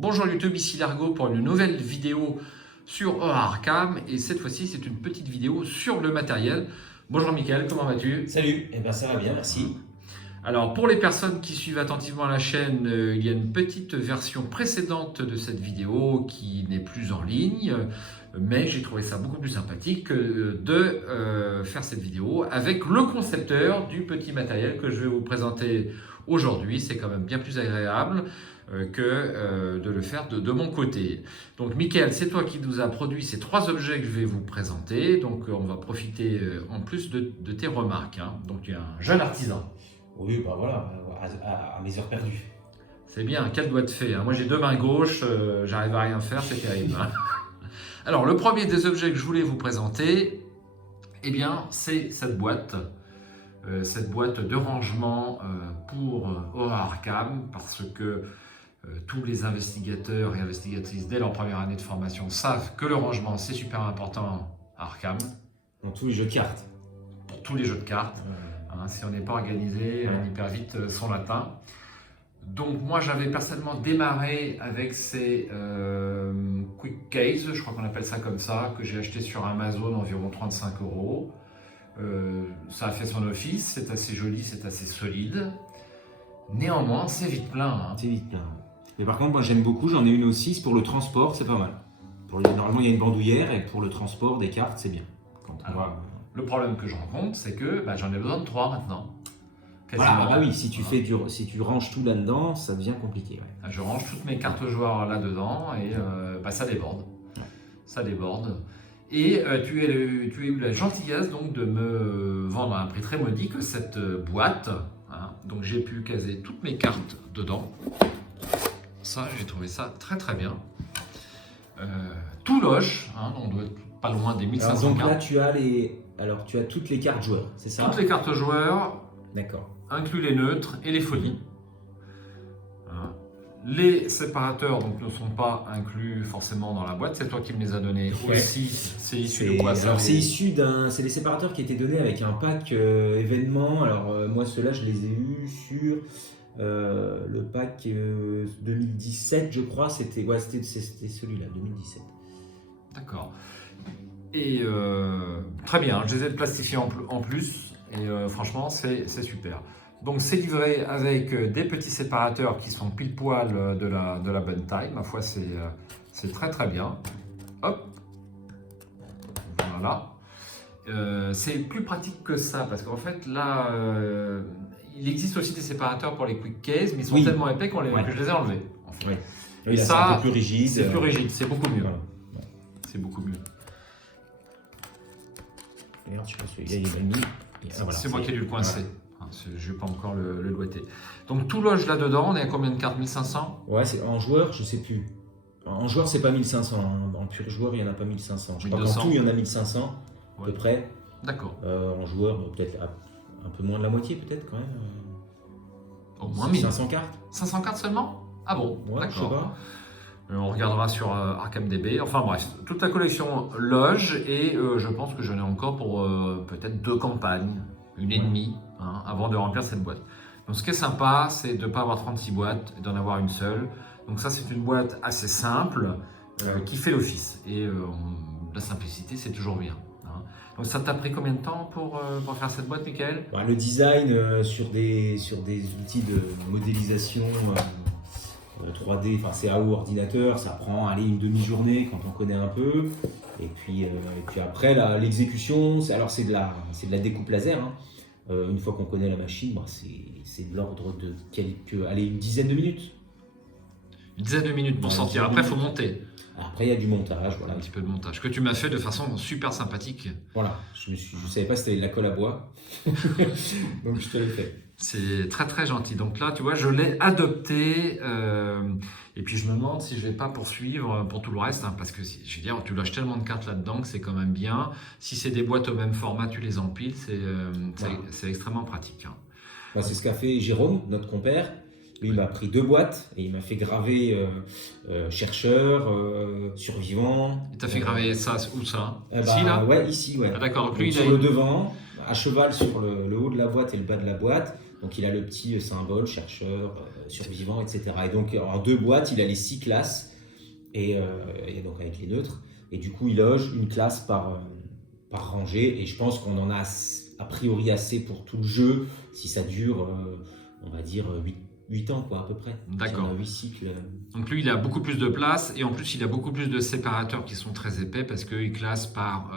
Bonjour YouTube, ici Largo pour une nouvelle vidéo sur Arkham et cette fois-ci c'est une petite vidéo sur le matériel. Bonjour Mickaël, comment vas-tu? Salut, eh ben ça va bien, merci. Alors pour les personnes qui suivent attentivement la chaîne, il y a une petite version précédente de cette vidéo qui n'est plus en ligne, mais j'ai trouvé ça beaucoup plus sympathique de faire cette vidéo avec le concepteur du petit matériel que je vais vous présenter aujourd'hui. C'est quand même bien plus agréable que de le faire de mon côté. Donc Mickaël, c'est toi qui nous as produit ces trois objets que je vais vous présenter. Donc on va profiter en plus de tes remarques. Hein. Donc il y a un jeune artisan. Oui, bah voilà, à mes heures perdues. C'est bien, quel doigt de fée. Hein. Moi j'ai deux mains gauches, j'arrive à rien faire, c'est terrible. Hein. Alors le premier des objets que je voulais vous présenter, eh bien c'est cette boîte de rangement pour Arkham, parce que tous les investigateurs et investigatrices dès leur première année de formation savent que le rangement c'est super important à Arkham. Dans tous les jeux de cartes. Pour tous les jeux de cartes. Hein, si on n'est pas organisé, on y perd vite son latin. Donc moi j'avais personnellement démarré avec ces quick case, je crois qu'on appelle ça comme ça, que j'ai acheté sur Amazon environ 35 €. Ça a fait son office, c'est assez joli, c'est assez solide. Néanmoins, c'est vite plein. Hein. C'est vite plein. Mais par contre, moi j'aime beaucoup, j'en ai une aussi, c'est pour le transport, c'est pas mal. Normalement, il y a une bandoulière et pour le transport des cartes, c'est bien. Le problème que je rencontre, c'est que j'en ai besoin de 3 maintenant. Voilà, bah oui, si tu ranges tout là-dedans, ça devient compliqué. Ouais. Je range toutes mes cartes joueurs là-dedans et ça déborde. Ouais. Ça déborde. Et tu as eu la gentillesse donc de me vendre à un prix très modique cette boîte. Hein. Donc j'ai pu caser toutes mes cartes dedans. Ça, j'ai trouvé ça très très bien. Tout loge, hein, on doit être pas loin des 1500 donc cartes. Là, tu as toutes les cartes joueurs, c'est ça? Toutes les cartes joueurs. D'accord. Inclus les neutres et les folies. Hein. Les séparateurs donc, ne sont pas inclus forcément dans la boîte, c'est toi qui me les as donnés aussi. C'est issu de quoi ça? Alors c'est des séparateurs qui étaient donnés avec un pack événement. Alors moi ceux-là je les ai eus sur le pack 2017 je crois, c'était celui-là, 2017. D'accord. Et très bien, je les ai plastifiés en plus et franchement c'est super. Donc c'est livré avec des petits séparateurs qui sont pile poil de la bonne taille. Ma foi c'est très très bien. Hop. Voilà. C'est plus pratique que ça parce qu'en fait là il existe aussi des séparateurs pour les quick case mais ils sont tellement épais que je les ai enlevés. En fait. Et ça, c'est un peu plus rigide. C'est plus rigide, c'est beaucoup mieux. Voilà. C'est beaucoup mieux. D'ailleurs, je pense qu'il y a les mis. C'est moi qui ai dû le coincer. Voilà. Je n'ai pas encore le doigté. Donc tout loge là-dedans, on est à combien de cartes? 1500? Ouais, en joueur, je sais plus. En joueur, c'est pas 1500. Hein. En pur joueur, il n'y en a pas 1500. Je crois qu'en tout, il y en a 1500 à peu près. D'accord. En joueur, peut-être un peu moins de la moitié, peut-être quand même. Au moins 1000. 500 cartes. 500 cartes seulement? Ah bon, ouais, d'accord. Je sais pas. On regardera sur ArkhamDB. Enfin bref, toute la collection loge et je pense que j'en ai encore pour peut-être 2 campagnes, une et demie, hein, avant de remplir cette boîte. Donc ce qui est sympa, c'est de ne pas avoir 36 boîtes et d'en avoir une seule. Donc ça, c'est une boîte assez simple qui fait l'office. Et la simplicité, c'est toujours bien. Hein. Donc ça t'a pris combien de temps pour faire cette boîte, Mickaël? Le design sur des outils de modélisation 3D, enfin CAO ordinateur, ça prend une demi-journée quand on connaît un peu. Et puis après l'exécution, c'est de la découpe laser. Hein. Une fois qu'on connaît la machine, c'est de l'ordre de une dizaine de minutes. Une dizaine de minutes pour sortir. Après, il faut monter. Après, il y a du montage. Voilà. Un petit peu de montage que tu m'as fait de façon super sympathique. Voilà, je savais pas si c'était de la colle à bois. Donc je te l'ai fait. C'est très très gentil. Donc là, tu vois, je l'ai adopté. Et puis je me demande si je vais pas poursuivre pour tout le reste. Hein, parce que je veux dire, tu lâches tellement de cartes là-dedans que c'est quand même bien. Si c'est des boîtes au même format, tu les empiles. C'est extrêmement pratique. Hein. C'est ce qu'a fait Jérôme, notre compère. Lui, il m'a pris 2 boîtes et il m'a fait graver chercheur, survivant. Il t'a fait graver ça où ça? Ici, là? Ouais, ici, ouais. Ah, d'accord. Donc, sur le devant, à cheval sur le haut de la boîte et le bas de la boîte. Donc il a le petit symbole, chercheur, survivant, etc. Et donc en 2 boîtes, il a les 6 classes, et donc avec les neutres. Et du coup, il loge une classe par rangée. Et je pense qu'on en a a priori assez pour tout le jeu, si ça dure, on va dire, 8 ans, quoi, à peu près. D'accord. 8 cycles. Donc lui, il a beaucoup plus de place et en plus, il a beaucoup plus de séparateurs qui sont très épais parce qu'il classe par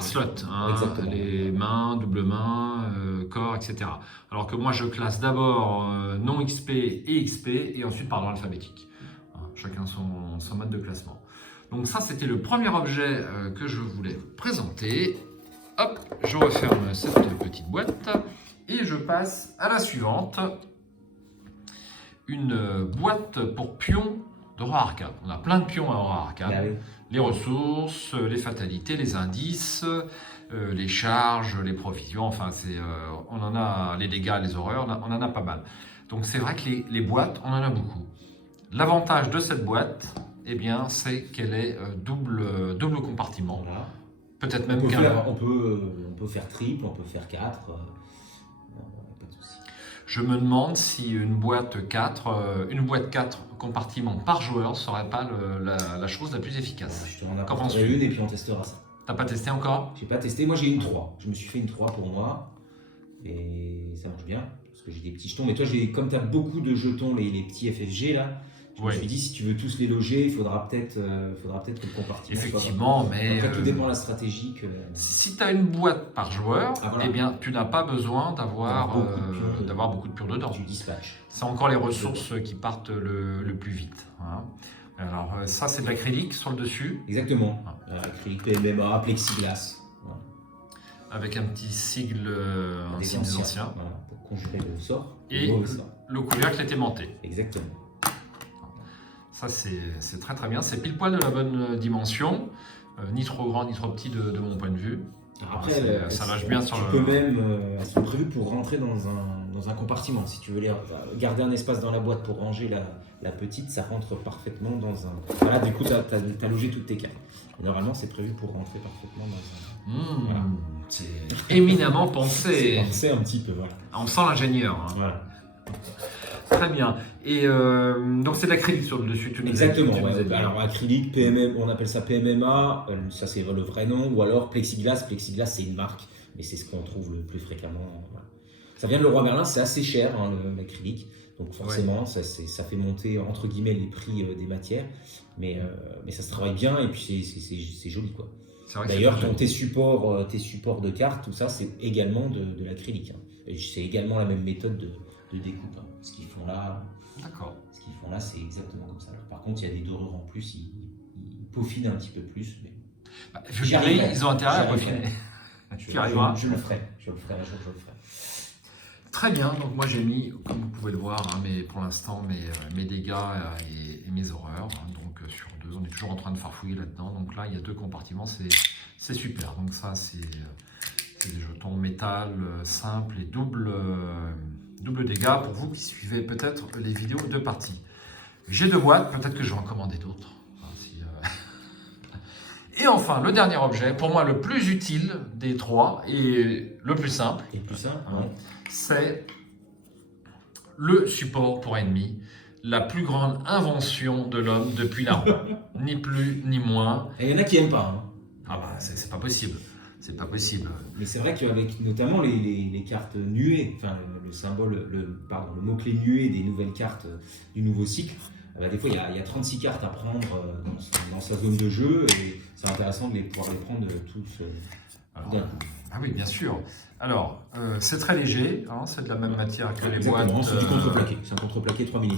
slot. Hein, Exactement. les mains, double main, corps, etc. Alors que moi, je classe d'abord non XP et XP et ensuite par ordre alphabétique. Hein, chacun son mode de classement. Donc ça, c'était le premier objet que je voulais vous présenter. Hop, je referme cette petite boîte et je passe à la suivante. Une boîte pour pions d'Aurore Arcade. On a plein de pions à Aurore Arcade. Ah oui. Les ressources, les fatalités, les indices, les charges, les provisions, enfin on en a les dégâts, les horreurs, on en a pas mal. Donc c'est vrai que les boîtes, on en a beaucoup. L'avantage de cette boîte, eh bien, c'est qu'elle est double compartiment. Voilà. Peut-être même on peut faire triple, on peut faire 4. Pas de souci. Je me demande si une boîte 4 compartiments par joueur ne serait pas la chose la plus efficace. Je te en Qu'en penses-tu ? apporterai une et puis on testera ça. T'as pas testé encore ? J'ai pas testé, moi j'ai une 3. Je me suis fait une 3 pour moi. Et ça marche bien, parce que j'ai des petits jetons. Mais toi, comme tu as beaucoup de jetons, les petits FFG là, je me suis dit, si tu veux tous les loger, il faudra peut-être que le compartiment effectivement, soit... mais Après, tout dépend de la stratégie. Si tu as une boîte par joueur, voilà. Eh bien, tu n'as pas besoin d'avoir beaucoup de pions dedans. Du dispatch. C'est encore les ressources qui partent le plus vite. Hein. Alors, ça, c'est de l'acrylique sur le dessus. Exactement. Acrylique PMMA, plexiglas. Voilà. Avec un petit sigle, un signe des anciens. Voilà, pour conjurer le sort. Et le couvercle est aimanté. Exactement. Ça, c'est très très bien. C'est pile poil de la bonne dimension. Ni trop grand, ni trop petit de mon point de vue. Après, ça lâche bien sur tu peux même, elles sont prévues pour rentrer dans un compartiment. Si tu veux garder un espace dans la boîte pour ranger la petite, ça rentre parfaitement dans un... Voilà, du coup, tu as logé toutes tes cartes. Et normalement, c'est prévu pour rentrer parfaitement dans un... Voilà. C'est éminemment pensé. C'est pensé un petit peu, voilà. On sent l'ingénieur. Hein. Voilà. Très bien. Et donc c'est de l'acrylique sur le dessus. Exactement. Alors acrylique, PMM, on appelle ça PMMA, ça c'est le vrai nom, ou alors plexiglas. Plexiglas c'est une marque, mais c'est ce qu'on trouve le plus fréquemment. Voilà. Ça vient de Leroy Merlin, c'est assez cher l'acrylique, donc forcément ça fait monter entre guillemets les prix des matières, mais ça se travaille bien et puis c'est joli quoi. D'ailleurs tes supports de cartes, tout ça c'est également de l'acrylique. Hein. C'est également la même méthode de découpe. Hein. Ce qu'ils font là. D'accord. Ce qu'ils font là, c'est exactement comme ça. Alors, par contre, il y a des dorures en plus, ils peaufinent un petit peu plus. Mais... ils ont intérêt à peaufiner. Je le ferai. Je le ferai un jour, je le ferai. Très bien. Donc moi j'ai mis, comme vous pouvez le voir, hein, pour l'instant mes dégâts et mes horreurs. Hein, donc sur 2, on est toujours en train de farfouiller là-dedans. Donc là, il y a 2 compartiments, c'est super. Donc ça, c'est des jetons métal simples et double dégâts pour vous qui suivez peut-être les vidéos de partie. J'ai 2 boîtes, peut-être que je vais en commander d'autres. Et enfin, le dernier objet, pour moi le plus utile des 3 et le plus simple, c'est le support pour ennemis, la plus grande invention de l'homme depuis la roue, ni plus ni moins. Et il y en a qui n'aiment pas. Hein. Ah bah c'est pas possible. C'est pas possible. Mais c'est vrai qu'avec notamment les cartes nuées, enfin le symbole, le mot-clé nuée des nouvelles cartes du nouveau cycle, des fois il y a 36 cartes à prendre dans sa zone de jeu et c'est intéressant de pouvoir les prendre tous d'un coup. Ah oui, bien sûr. Alors, c'est très léger, hein, c'est de la même matière que les boîtes. C'est du contreplaqué, c'est un contreplaqué 3 mm.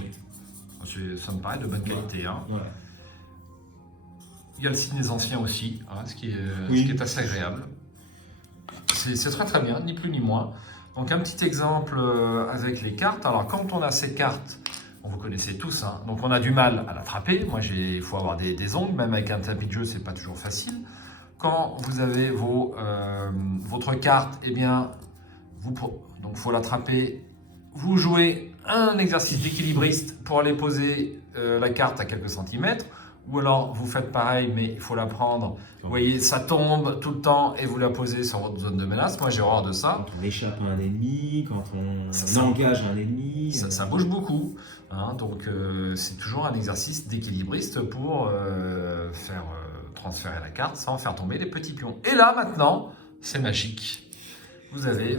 Ça me paraît de bonne qualité. Hein. Voilà. Il y a le signe des anciens aussi, hein, ce qui est assez agréable. C'est très très bien, ni plus ni moins. Donc un petit exemple avec les cartes. Alors quand on a ces cartes, vous connaissez tous, hein, donc on a du mal à l'attraper. Moi, il faut avoir des ongles, même avec un tapis de jeu, c'est pas toujours facile. Quand vous avez votre carte, eh bien, donc faut l'attraper. Vous jouez un exercice d'équilibriste pour aller poser la carte à quelques centimètres, Ou alors vous faites pareil, mais il faut la prendre. Vous voyez, ça tombe tout le temps et vous la posez sur votre zone de menace. Moi, j'ai horreur de ça. Quand on échappe à un ennemi, quand on Ça engage un ennemi. Ça bouge beaucoup. Hein, donc, c'est toujours un exercice d'équilibriste pour faire transférer la carte sans faire tomber les petits pions. Et là, maintenant, c'est magique. Vous avez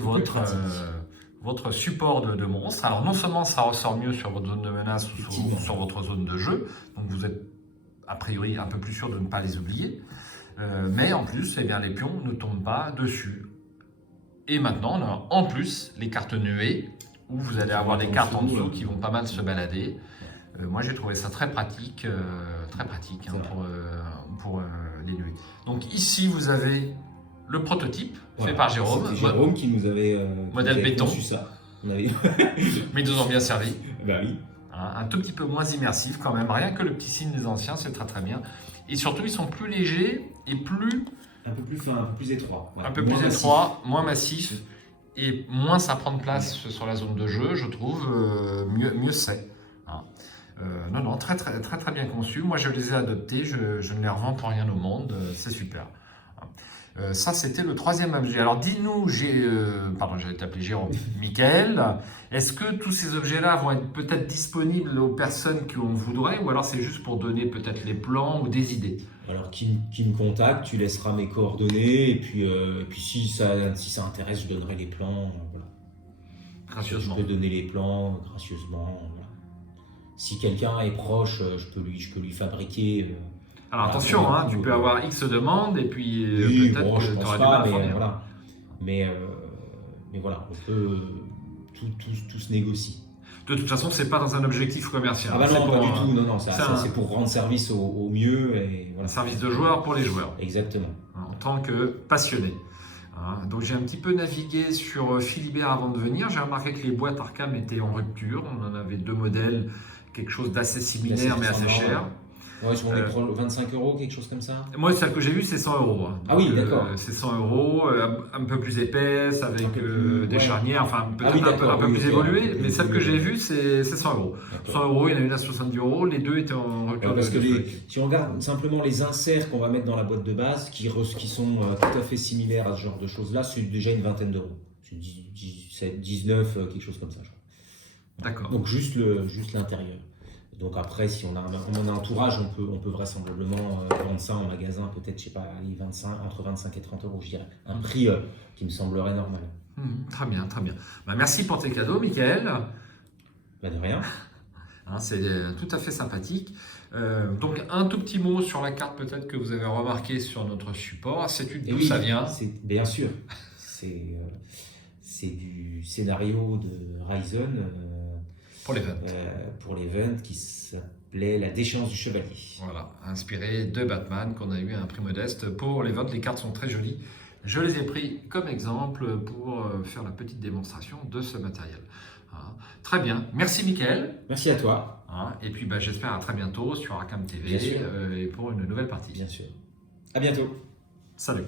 votre support de monstre. Alors, non seulement ça ressort mieux sur votre zone de menace ou sur votre zone de jeu, donc vous êtes a priori un peu plus sûr de ne pas les oublier, mais en plus, eh bien, les pions ne tombent pas dessus. Et maintenant, on a en plus les cartes nuées, où vous allez avoir des cartes en dessous qui vont pas mal se balader. Moi, j'ai trouvé ça très pratique hein, pour les nuées. Donc ici, vous avez le prototype fait par Jérôme. C'est Jérôme qui nous avait modèle béton. conçu ça. Mais ils nous ont bien servi. Bah oui. Un tout petit peu moins immersif quand même. Rien que le petit signe des anciens, c'est très très bien. Et surtout, ils sont plus légers et plus... Un peu plus fin, un peu plus étroit. Ouais. Un peu plus étroit, moins massif. Et moins ça prend de place sur la zone de jeu, je trouve, mieux c'est. Hein. Non, très bien conçu. Moi, je les ai adoptés, je ne les revends pour rien au monde, c'est super. Ça, c'était le troisième objet. Alors, dis-nous, j'allais t'appeler Jérôme, Michael, est-ce que tous ces objets-là vont être peut-être disponibles aux personnes qui en voudraient, ou alors c'est juste pour donner peut-être les plans ou des idées? Alors, qui me contacte, tu laisseras mes coordonnées, et puis si ça intéresse, je donnerai les plans. Voilà. Gracieusement. Je peux donner les plans gracieusement. Voilà. Si quelqu'un est proche, je peux lui fabriquer. Alors attention, hein, tu peux avoir X demandes et puis oui, peut-être que tu auras du mal à fournir. Voilà. Mais voilà, on peut tout se négocie. De toute façon, c'est pas dans un objectif commercial. Ah bah non, pas du tout. Non, c'est pour rendre service au mieux. Et voilà. Un service de joueur pour les joueurs. Exactement. En tant que passionné. Donc j'ai un petit peu navigué sur Philibert avant de venir. J'ai remarqué que les boîtes Arkham étaient en rupture. On en avait 2 modèles, quelque chose d'assez similaire mais assez cher. Ouais, je vendais pour 25 €, quelque chose comme ça. Moi, celle que j'ai vue, c'est 100 €. Hein. Ah oui, d'accord. C'est 100 €, un peu plus épaisse, avec des charnières, enfin peut-être un peu plus évoluée, mais celle que j'ai vue, c'est 100 €. 100 €, il y en a une à 70 €, les deux étaient en rupture. Parce que si on regarde simplement les inserts qu'on va mettre dans la boîte de base, qui sont tout à fait similaires à ce genre de choses-là, c'est déjà une vingtaine d'euros. C'est 19, quelque chose comme ça, je crois. D'accord. Donc juste l'intérieur. Donc après, si on a un entourage, on peut vraisemblablement vendre ça en magasin, peut-être, je sais pas, entre 25 et 30 €, je dirais. Un prix qui me semblerait normal. Très bien. Bah, merci pour tes cadeaux, Michael. Bah, de rien. C'est tout à fait sympathique. Donc un tout petit mot sur la carte peut-être que vous avez remarqué sur notre support. Sais-tu d'où ça vient? Bien sûr. C'est du scénario de Ryzen. Pour l'event qui s'appelait La déchéance du chevalier. Voilà, inspiré de Batman qu'on a eu à un prix modeste pour l'event. Les cartes sont très jolies. Je les ai pris comme exemple pour faire la petite démonstration de ce matériel. Très bien, merci Michael. Merci à toi. Et puis j'espère à très bientôt sur Arkham TV et pour une nouvelle partie. Bien sûr. À bientôt. Salut.